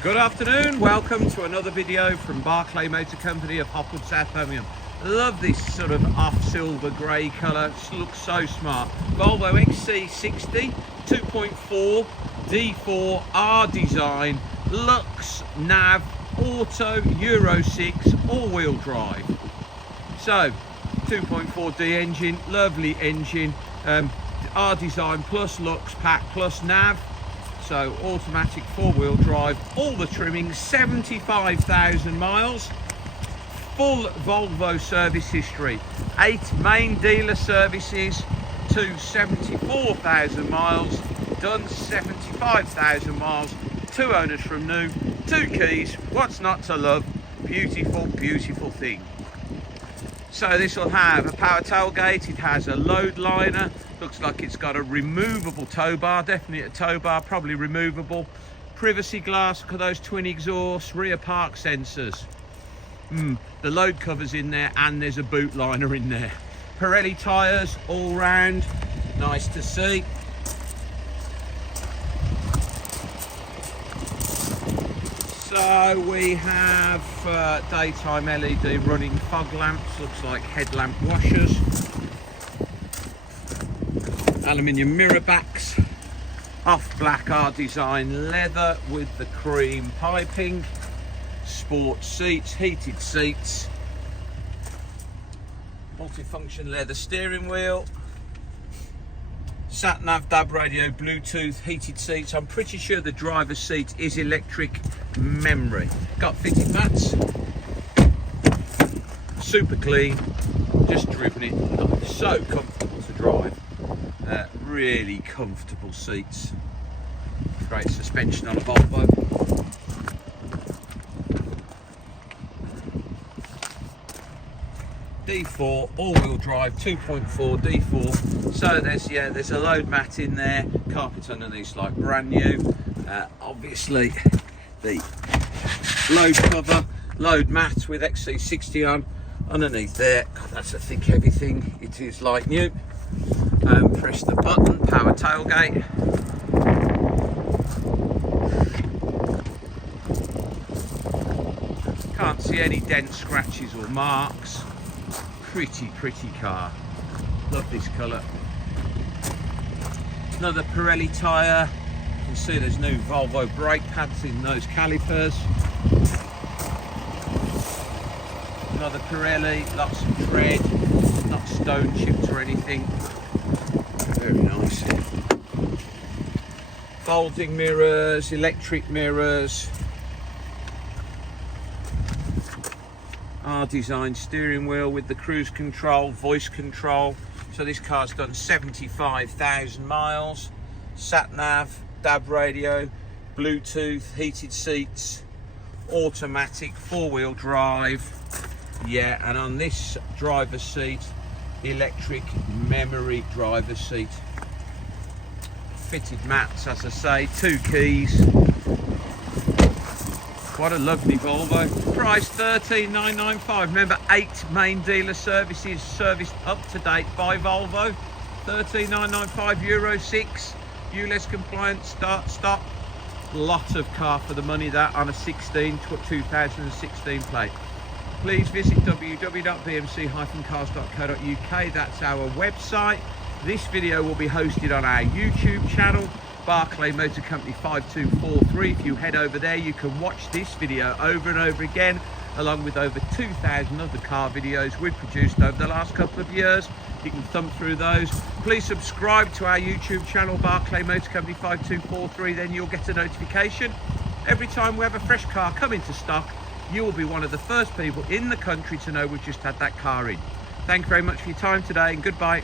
Good afternoon, welcome to another video from Barclay Motor Company of Hopwood, South Birmingham. Love this sort of off silver grey colour, looks so smart. Volvo XC60 2.4 D4 R design, LUX, NAV, auto, Euro 6, all-wheel drive. So 2.4D engine, lovely engine, R design plus LUX pack plus NAV. So automatic four-wheel drive, all the trimmings, 75,000 miles, full Volvo service history, 8 main dealer services to 74,000 miles, done 75,000 miles, 2 owners from new, 2 keys, what's not to love, beautiful, beautiful thing. So this will have a power tailgate, it has a load liner, looks like it's got a removable tow bar, definitely a tow bar, probably removable. Privacy glass, look at those twin exhausts, rear park sensors. The load cover's in there and there's a boot liner in there. Pirelli tyres all round, nice to see. So we have daytime LED running fog lamps, looks like headlamp washers. Aluminium mirror backs, off black R design leather with the cream piping, sport seats, heated seats, multifunction leather steering wheel, sat nav, DAB radio, Bluetooth, heated seats. I'm pretty sure the driver's seat is electric memory. Got fitted mats, super clean, just driven it, so comfortable to drive. Really comfortable seats, great suspension on a Volvo. D4 all-wheel drive, 2.4 D4. So there's a load mat in there, carpet underneath like brand new. Obviously the load cover, load mat with XC60 on underneath there. God, that's a thick heavy thing, it is like new. Press the button, power tailgate. Can't see any dents, scratches or marks. Pretty car. Love this colour. Another Pirelli tyre. You can see there's new Volvo brake pads in those calipers. Another Pirelli, lots of tread, not stone chipped or anything. Very nice. Folding mirrors, electric mirrors. R design steering wheel with the cruise control, voice control. So this car's done 75,000 miles. Sat nav, DAB radio, Bluetooth, heated seats, automatic, four-wheel drive. Yeah, and on this driver's seat, electric memory driver's seat. Fitted mats, as I say, 2 keys. What a lovely Volvo. Price $13,995. Remember, 8 main dealer services, serviced up to date by Volvo. $13,995, Euro 6, ULEZ compliant, start, stop. Lots of car for the money, that on a 2016 plate. Please visit www.bmc-cars.co.uk. That's our website. This video will be hosted on our YouTube channel, Barclay Motor Company 5243. If you head over there, you can watch this video over and over again, along with over 2,000 other car videos we've produced over the last couple of years. You can thumb through those. Please subscribe to our YouTube channel, Barclay Motor Company 5243, then you'll get a notification every time we have a fresh car come into stock. You will be one of the first people in the country to know we've just had that car in. Thank you very much for your time today, and goodbye.